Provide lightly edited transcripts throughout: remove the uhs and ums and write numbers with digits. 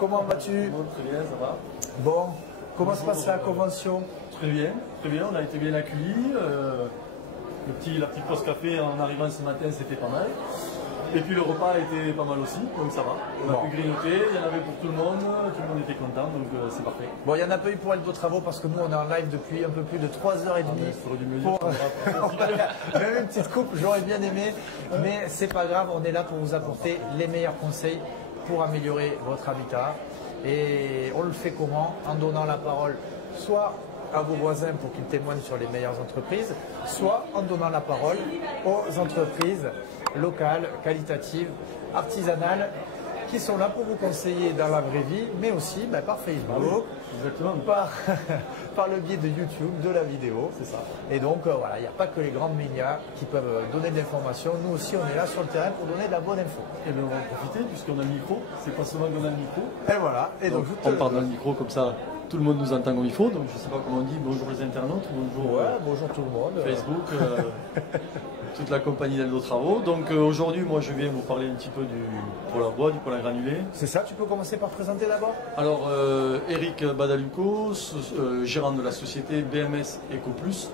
Comment vas-tu? Bon, très bien, ça va. Bon, comment se passe la convention? Très bien, on a été bien accueillis. La petite pause café en arrivant ce matin, c'était pas mal. Et puis le repas était pas mal aussi, donc ça va. On a pu grignoter, il y en avait pour tout le monde était content, donc c'est parfait. Bon, il n'y en a pas eu pour Eldo Travaux parce que nous on est en live depuis un peu plus de 3h30. Même une petite coupe, j'aurais bien aimé, mais c'est pas grave, on est là pour vous apporter les meilleurs conseils pour améliorer votre habitat. Et on le fait comment? En donnant la parole soit à vos voisins pour qu'ils témoignent sur les meilleures entreprises, soit en donnant la parole aux entreprises locales, qualitatives, artisanales, qui sont là pour vous conseiller dans la vraie vie, mais aussi par Facebook, par le biais de YouTube, de la vidéo. C'est ça. Et donc voilà, il n'y a pas que les grands médias qui peuvent donner de l'information. Nous aussi, on est là sur le terrain pour donner de la bonne info. Et bien on va en profiter puisqu'on a le micro. C'est pas souvent qu'on a le micro. Et voilà. Et donc on parle dans le micro comme ça. Tout le monde nous entend comme il faut, donc je ne sais pas comment on dit, bonjour les internautes, bonjour, bonjour tout le monde. Facebook, toute la compagnie d'Eldo Travaux. Donc aujourd'hui, moi je viens vous parler un petit peu du pôle à bois, du pôle à granulés. C'est ça, tu peux commencer par présenter d'abord? Alors, Eric Badalucco, gérant de la société BMS EcoPlus,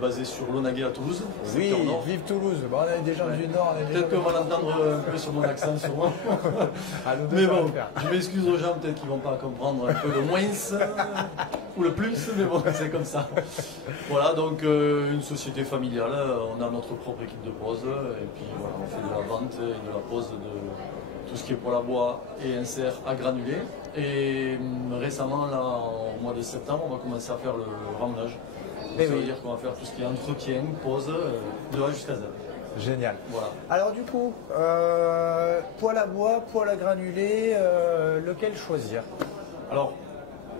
basé sur Launaguet à Toulouse. Oui, vive Toulouse. Bon, on est des gens du Nord. Peut-être qu'on va l'entendre un peu sur mon accent, sûrement. Mais bon, je m'excuse aux gens, peut-être qu'ils ne vont pas comprendre un peu le moins ou le plus, mais bon, c'est comme ça. Voilà, donc une société familiale. On a notre propre équipe de pose. Et puis voilà, on fait de la vente et de la pose de tout ce qui est pour la bois et insert à granulés. Et récemment, là, au mois de septembre, on va commencer à faire le ramenage. Ça veut dire qu'on va faire tout ce qui est entretien, pose, de A jusqu'à Z. Génial. Voilà. Alors du coup, poêle à bois, poêle à granulés, lequel choisir? Alors,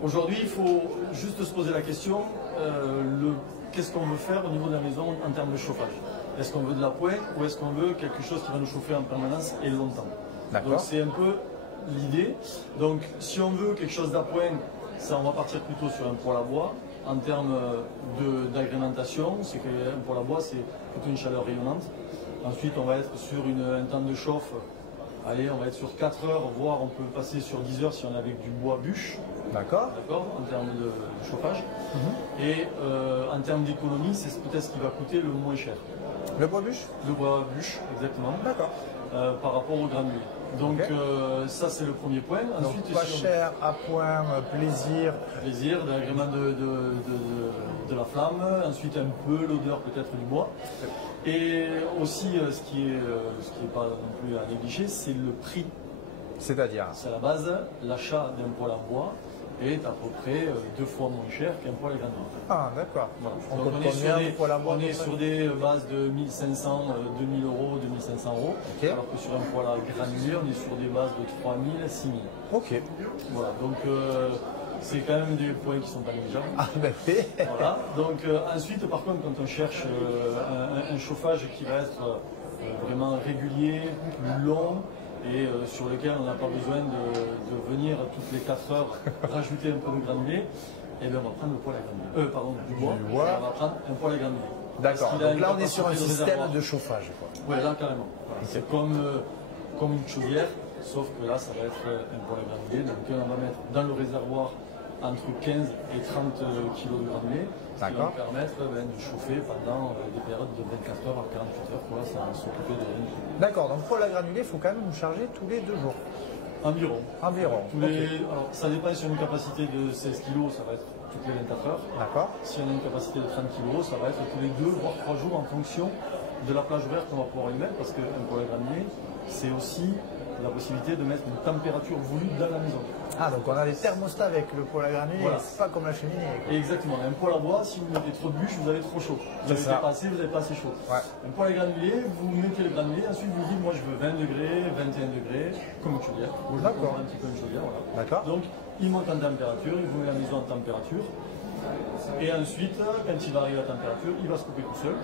aujourd'hui, il faut juste se poser la question, qu'est-ce qu'on veut faire au niveau de la maison en termes de chauffage? Est-ce qu'on veut de la poêle ou est-ce qu'on veut quelque chose qui va nous chauffer en permanence et longtemps? Donc c'est un peu l'idée. Donc si on veut quelque chose d'appoint, ça on va partir plutôt sur un poêle à bois. En termes d'agrémentation, c'est qu'un poêle à bois, c'est plutôt une chaleur rayonnante. Ensuite, on va être sur un temps de chauffe. Allez, on va être sur 4 heures, voire on peut passer sur 10 heures si on est avec du bois bûche. D'accord. En termes de chauffage. Et en termes d'économie, c'est peut-être ce qui va coûter le moins cher. Le bois bûche? Le bois bûche, exactement. D'accord. Par rapport au granulé. Donc ça c'est le premier point. Ensuite, donc, pas cher, à point, plaisir. Plaisir, l'agrément de la flamme, ensuite un peu l'odeur peut-être du bois. Et aussi ce qui est pas non plus à négliger, c'est le prix. C'est-à-dire? C'est à la base, l'achat d'un poêle à bois est à peu près 2 fois moins cher qu'un poêle à granulés. Ah d'accord. Voilà. Donc on est sur des bases de 1500, 2000 euros, 2500 euros. Okay. Alors que sur un poêle à granulés, on est sur des bases de 3000, 6000. Ok. Voilà, donc c'est quand même des points qui sont pas négligeables. Ah ben oui. Voilà. Donc ensuite, par contre, quand on cherche un chauffage qui va être vraiment régulier, long, et sur lequel on n'a pas besoin de venir toutes les 4 heures rajouter un peu de granulés, et bien on va prendre le poêle à granulés. Du bois. On va prendre un poêle à granulés. D'accord. Donc là on est sur un système de chauffage. Oui, là carrément. Voilà. C'est comme une chaudière, sauf que là ça va être un poêle à granulés, dans lequel on va mettre dans le réservoir entre 15 et 30 kg de granulés, ce qui va nous permettre de chauffer pendant des périodes de 24 heures à 48 heures, quoi, sans s'occuper de rien. D'accord, donc pour la granulée, il faut quand même nous charger tous les 2 jours. Environ. Alors, ça dépend sur une capacité de 16 kg, ça va être toutes les 24 heures. D'accord. Si on a une capacité de 30 kg, ça va être tous les 2 voire 3 jours en fonction de la plage horaire qu'on va pouvoir y mettre, parce qu'un poêle à granulés, c'est aussi la possibilité de mettre une température voulue dans la maison. Ah, donc on a des thermostats avec le poêle à granulés, voilà. C'est pas comme la cheminée. Exactement. Un poêle à bois, si vous mettez trop de bûches, vous avez trop chaud. Vous avez dépassé, vous n'avez pas assez chaud. Ouais. Un poêle à granulés, vous mettez le granulé, ensuite vous dites, moi je veux 20 degrés, 21 degrés, comme une chaudière. D'accord. Un petit peu une chaudière, voilà. D'accord. Donc, il monte en température, il vous met la maison en température. Et ensuite, quand il va arriver à la température, il va se couper tout seul.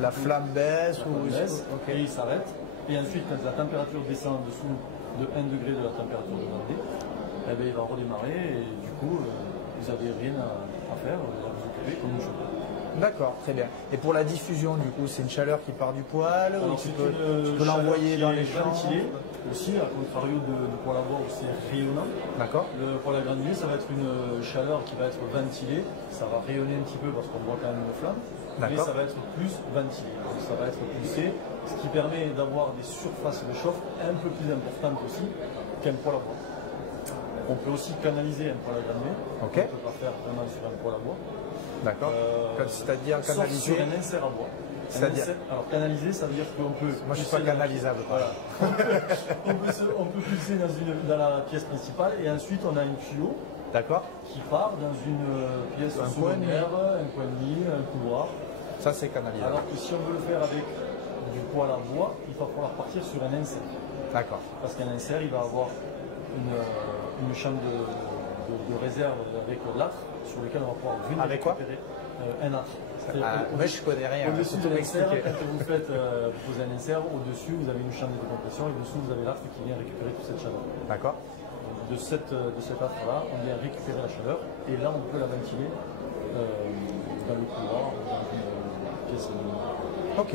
La flamme baisse et il s'arrête. Et ensuite, quand la température descend en dessous de 1 degré de la température demandée, eh bien, il va redémarrer et du coup, vous n'avez rien à faire, vous occupez comme une chaudière. D'accord, très bien. Et pour la diffusion, du coup, c'est une chaleur qui part du poêle ou Alors, tu c'est peux une l'envoyer dans chaleur qui les est champs? ventilée aussi, à contrario de poêle à bois où c'est rayonnant. D'accord. Le poêle à granulés, ça va être une chaleur qui va être ventilée, ça va rayonner un petit peu parce qu'on voit quand même une flamme, mais ça va être plus ventilé, donc ça va être poussé, ce qui permet d'avoir des surfaces de chauffe un peu plus importantes aussi qu'un poêle à bois. On peut aussi canaliser un poêle à granulés, Ok. on ne peut pas faire vraiment sur un poêle à bois. D'accord. C'est-à-dire Sauf canaliser. sur un insert à bois. C'est-à-dire Alors canaliser, ça veut dire qu'on peut... Moi, je suis pas canalisable. Voilà. on peut pulser dans la pièce principale et ensuite on a un tuyau D'accord. qui part dans une pièce Un coin de secondaire, un coin de lit, un couloir. Ça, c'est canalisable. Alors que si on veut le faire avec du poêle à bois, il va falloir partir sur un insert. D'accord. Parce qu'un insert, il va avoir une chambre de réserve avec l'âtre sur lequel on va pouvoir venir Avec quoi récupérer un âtre. Moi, je connais rien. Au-dessus Faut de tout l'insert, m'expliquer. quand vous faites vous posez un insert, au-dessus vous avez une chambre de décompression et dessous vous avez l'âtre qui vient récupérer toute cette chaleur. D'accord. Donc, de cet âtre-là, on vient récupérer la chaleur et là on peut la ventiler dans le couloir, dans une pièce. Ok.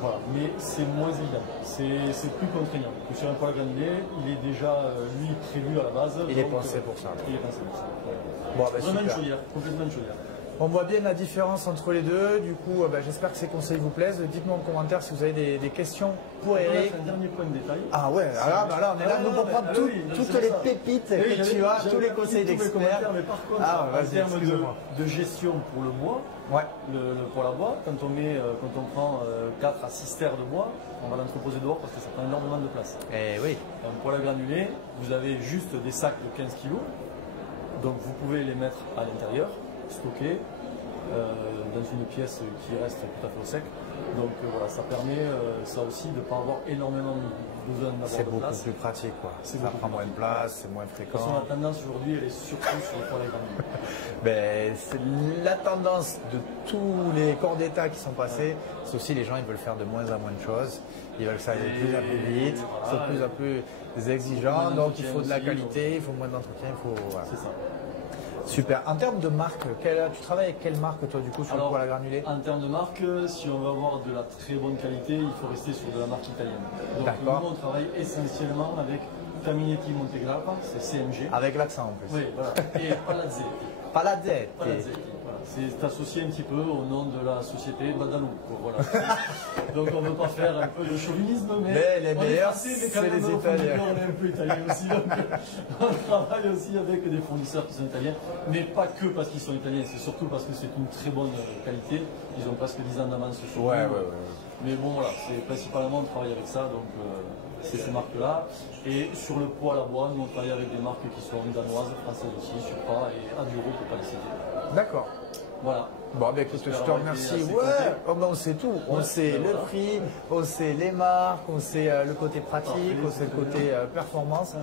Voilà, mais c'est moins évident, c'est plus contraignant. Donc, sur un poêle à granulés, il est déjà lui prévu à la base. Il est pensé pour ça. Il est pensé pour ça. Voilà. Bon, bah, Vraiment une super. chaudière, complètement une chaudière. On voit bien la différence entre les deux. Du coup, j'espère que ces conseils vous plaisent. Dites-moi en commentaire si vous avez des questions pour Eric. Un dernier point de détail. Ah ouais, là on est là nous pour prendre toutes les pépites que tu as, tous les conseils d'experts. Mais par contre, Ah ouais, en vas-y, termes excuse-moi. de gestion pour le bois, Ouais. le poêle à bois, quand on prend 4 à 6 terres de bois, on va l'entreposer dehors parce que ça prend énormément de place. Eh oui. Un poêle à granulés, vous avez juste des sacs de 15 kg, donc vous pouvez les mettre à l'intérieur, stocker, dans une pièce qui reste tout à fait au sec. Donc voilà, ça permet ça aussi de ne pas avoir énormément besoin d'avoir C'est de beaucoup place. plus pratique, quoi. C'est Ça beaucoup prend plus moins de pratique. place, c'est moins De toute façon, fréquent. la tendance aujourd'hui, elle est surtout sur le poêle à granulés. C'est la tendance de tous les corps d'État qui sont passés. C'est aussi les gens, ils veulent faire de moins en moins de choses. Ils veulent que ça aille de plus en plus vite, voilà, ils sont de plus en plus exigeants. moins Donc il d'entretien faut de la aussi, qualité, il faut moins d'entretien, il faut. Voilà. C'est ça. Super. En termes de marque, tu travailles avec quelle marque toi du coup sur le poêle à granulés? En termes de marque, si on veut avoir de la très bonne qualité, il faut rester sur de la marque italienne. Donc D'accord. nous, on travaille essentiellement avec Caminetti Montegrappa, c'est CMG. Avec l'accent en plus. Oui, voilà. Et Palazzetti. Palazzetti. Palazzetti, voilà. C'est associé un petit peu au nom de la société Badalucco. Voilà. Donc on ne veut pas faire un peu de chauvinisme, Mais les on est meilleurs, français, mais c'est quand même, les au fond du Italiens. cœur, on est un peu italien aussi. Donc on travaille aussi avec des fournisseurs qui sont italiens, mais pas que parce qu'ils sont italiens, c'est surtout parce que c'est une très bonne qualité. Ils ont presque 10 ans d'avance sur nous. Ouais. Mais bon, voilà, c'est principalement on travaille avec ça, donc c'est ces marques-là. Et sur le poêle à bois, nous on travaille avec des marques qui sont danoises, françaises aussi, Supra et Aduro pour pas les citer. D'accord. Voilà. Bon, écoute, je te J'espère avoir remercie. été assez Ouais, complet. on sait tout. On Ouais, sait ben le voilà. prix, on sait les marques, on sait le côté pratique, Parfait, on sait le c'est côté performance.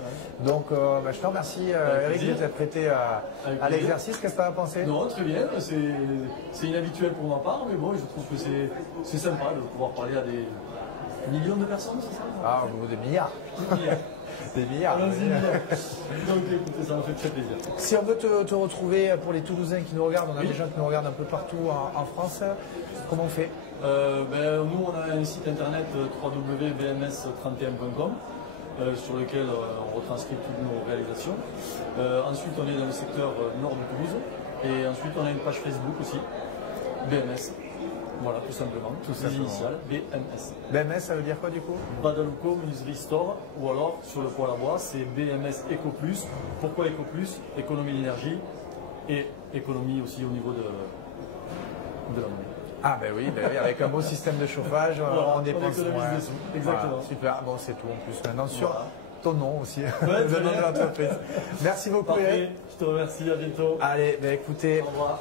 Donc, je te remercie, Avec Eric, de plaisir. t'être prêté à Avec plaisir. l'exercice. Qu'est-ce que tu as pensé? Non, très bien, c'est inhabituel pour ma part, mais bon, je trouve que c'est sympa de pouvoir parler à des millions de personnes, c'est ça? Ah, des milliards. Des milliards. Des milliards. Allons-y, milliards. Donc écoutez, ça me fait très plaisir. Si on veut te retrouver pour les Toulousains qui nous regardent, on a des gens qui nous regardent un peu partout en France, comment on fait? Nous, on a un site internet www.bms31.com sur lequel on retranscrit toutes nos réalisations. Ensuite, on est dans le secteur nord de Toulouse. Et ensuite, on a une page Facebook aussi, BMS. Voilà, tout simplement. Toutes les initiales, BMS. BMS, ça veut dire quoi du coup? Badalucco Menuiserie Store, ou alors sur le poêle à bois, c'est BMS Eco Plus. Pourquoi Eco Plus? Économie d'énergie et économie aussi au niveau de la monnaie. Ah ben oui, avec un beau système de chauffage, Voilà, on dépense économise moins. des sous. Exactement. Voilà, super, bon c'est tout en plus. Maintenant sur Voilà. ton nom aussi, Ouais, le nom de l'entreprise. Merci beaucoup Parfait, Eric. je te remercie, à bientôt. Allez, ben écoutez, Au revoir.